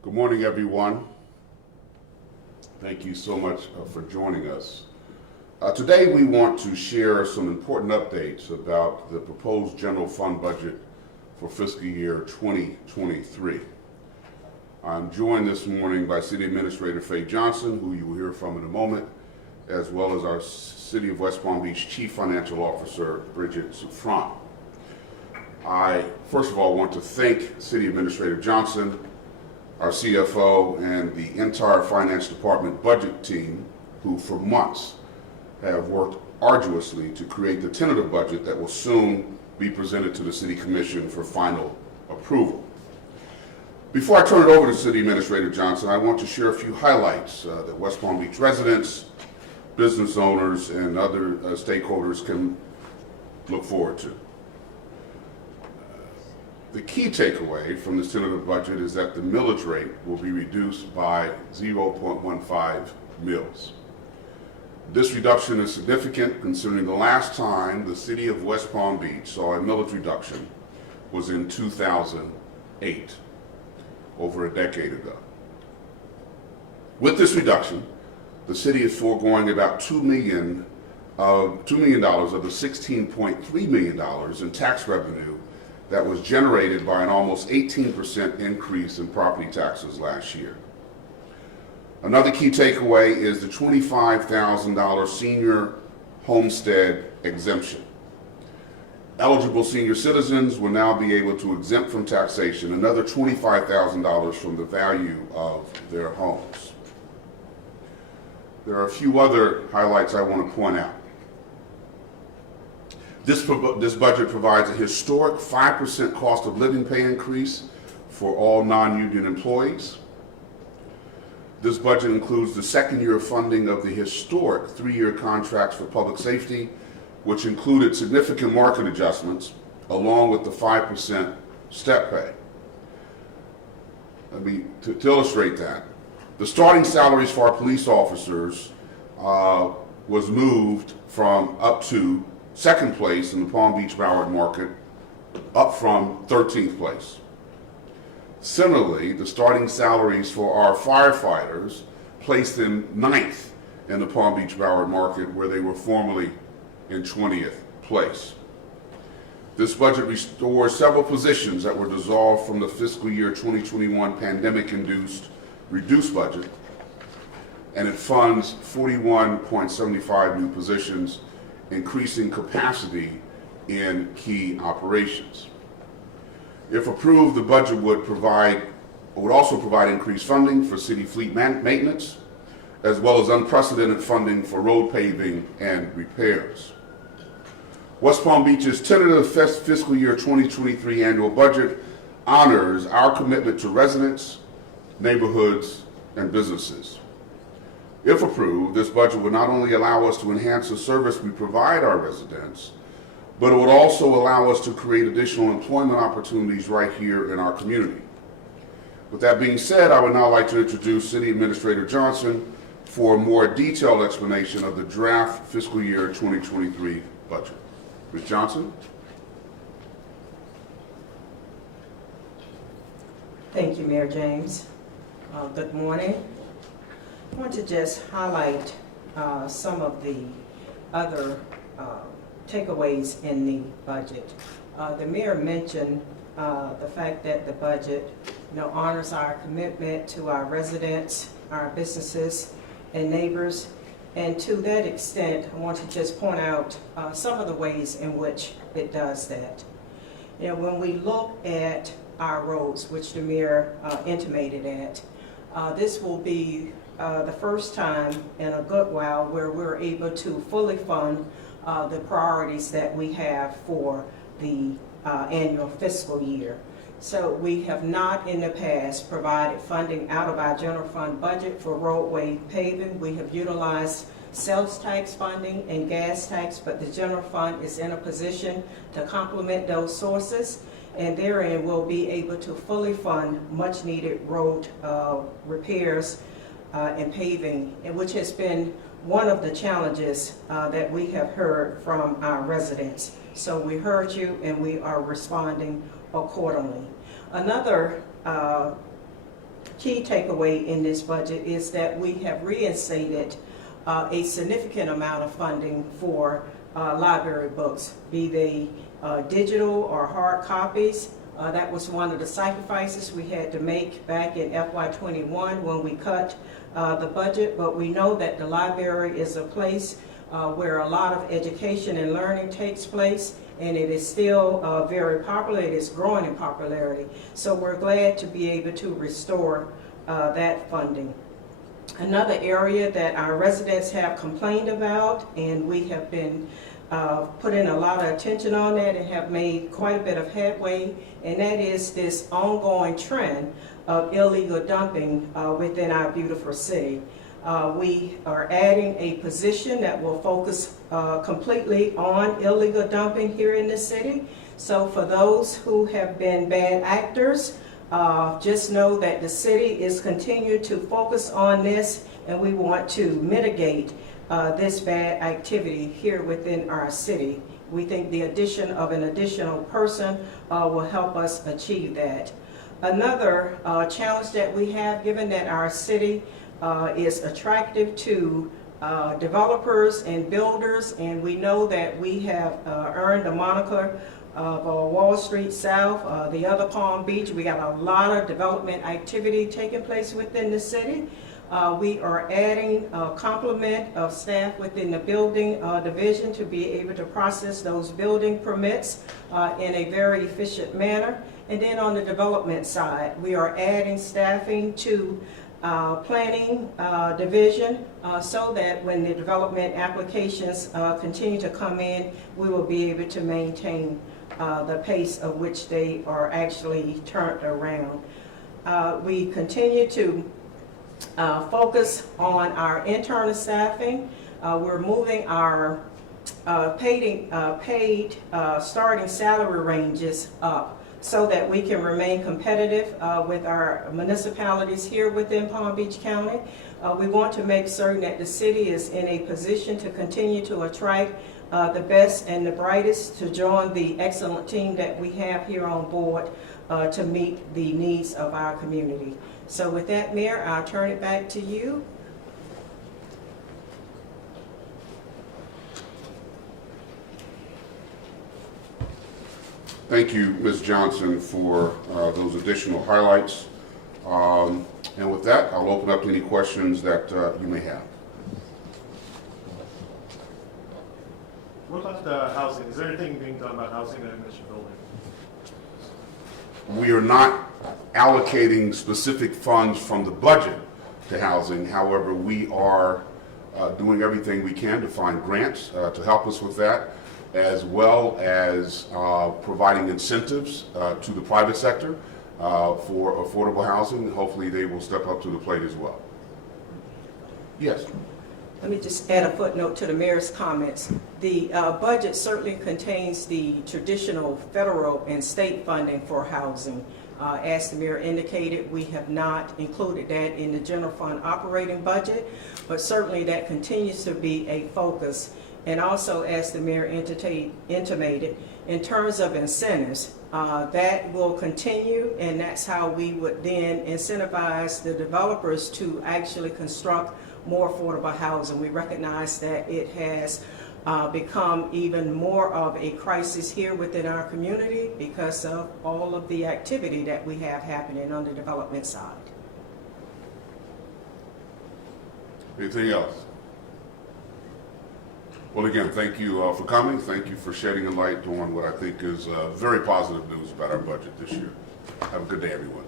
Good morning, everyone. Thank you so much for joining us. Today we want to share some important updates about the proposed general fund budget for fiscal year 2023. I'm joined this morning by City Administrator Faye Johnson, who you will hear from in a moment, as well as our City of West Palm Beach Chief Financial Officer, Bridget Souffrant. I, first of all, want to thank City Administrator Johnson, our CFO, and the entire Finance Department budget team, who for months have worked arduously to create the tentative budget that will soon be presented to the City Commission for final approval. Before I turn it over to City Administrator Johnson, I want to share a few highlights that West Palm Beach residents, business owners, and other stakeholders can look forward to. The key takeaway from this tentative budget is that the millage rate will be reduced by 0.15 mils. This reduction is significant considering the last time the City of West Palm Beach saw a millage reduction was in 2008, over a decade ago. With this reduction, the city is foregoing about $2 million of the $16.3 million in tax revenue that was generated by an almost 18% increase in property taxes last year. Another key takeaway is the $25,000 senior homestead exemption. Eligible senior citizens will now be able to exempt from taxation another $25,000 from the value of their homes. There are a few other highlights I want to point out. This budget provides a historic 5% cost of living pay increase for all non-union employees. This budget includes the second year of funding of the historic 3-year contracts for public safety, which included significant market adjustments along with the 5% step pay. To illustrate that, the starting salaries for our police officers was moved from up to second place in the Palm Beach Broward market, up from 13th place. Similarly, the starting salaries for our firefighters placed them 9th in the Palm Beach Broward market, where they were formerly in 20th place. This budget restores several positions that were dissolved from the fiscal year 2021 pandemic-induced reduced budget, and it funds 41.75 new positions, increasing capacity in key operations. If approved, the budget would also provide increased funding for city fleet maintenance, as well as unprecedented funding for road paving and repairs. West Palm Beach's tentative fiscal year 2023 annual budget honors our commitment to residents, neighborhoods, and businesses. If approved, this budget would not only allow us to enhance the service we provide our residents, but it would also allow us to create additional employment opportunities right here in our community. With that being said, I would now like to introduce City Administrator Johnson for a more detailed explanation of the draft fiscal year 2023 budget. Ms. Johnson? Thank you, Mayor James. Good morning. I want to just highlight some of the other takeaways in the budget. The mayor mentioned the fact that the budget honors our commitment to our residents, our businesses, and neighbors. And to that extent, I want to just point out some of the ways in which it does that. When we look at our roads, which the mayor intimated at, this will be the first time in a good while where we're able to fully fund the priorities that we have for the annual fiscal year. So we have not in the past provided funding out of our general fund budget for roadway paving. We have utilized sales tax funding and gas tax, but the general fund is in a position to complement those sources, and therein we'll be able to fully fund much needed road repairs and paving, which has been one of the challenges that we have heard from our residents. So we heard you and we are responding accordingly. Another key takeaway in this budget is that we have reinstated a significant amount of funding for library books, be they digital or hard copies. That was one of the sacrifices we had to make back in FY21 when we cut the budget, but we know that the library is a place where a lot of education and learning takes place, and it is still very popular. It is growing in popularity. So we're glad to be able to restore that funding. Another area that our residents have complained about, and we have been putting a lot of attention on that and have made quite a bit of headway, and that is this ongoing trend of illegal dumping within our beautiful city. We are adding a position that will focus completely on illegal dumping here in the city. So for those who have been bad actors, just know that the city is continuing to focus on this, and we want to mitigate this bad activity here within our city. We think the addition of an additional person will help us achieve that. Another challenge that we have, given that our city is attractive to developers and builders, and we know that we have earned the moniker of Wall Street South, the other Palm Beach. We got a lot of development activity taking place within the city. We are adding a complement of staff within the building division to be able to process those building permits in a very efficient manner. And then on the development side, we are adding staffing to planning division so that when the development applications continue to come in, we will be able to maintain the pace of which they are actually turned around. We continue to focus on our internal staffing. We're moving our paid starting salary ranges up so that we can remain competitive with our municipalities here within Palm Beach County. We want to make certain that the city is in a position to continue to attract the best and the brightest to join the excellent team that we have here on board to meet the needs of our community. So with that, Mayor, I'll turn it back to you. Thank you, Ms. Johnson, for those additional highlights. And with that, I'll open up to any questions that you may have. What about the housing? Is there anything being done about housing in the mission building? We are not allocating specific funds from the budget to housing. However, we are doing everything we can to find grants to help us with that, as well as providing incentives to the private sector for affordable housing. Hopefully they will step up to the plate as well. Yes. Let me just add a footnote to the mayor's comments. The budget certainly contains the traditional federal and state funding for housing. As the mayor indicated, we have not included that in the general fund operating budget, but certainly that continues to be a focus. And also, as the mayor intimated, in terms of incentives, that will continue, and that's how we would then incentivize the developers to actually construct more affordable housing. We recognize that it has become even more of a crisis here within our community because of all of the activity that we have happening on the development side. Anything else? Well, again, thank you for coming. Thank you for shedding a light on what I think is very positive news about our budget this year. Have a good day, everyone.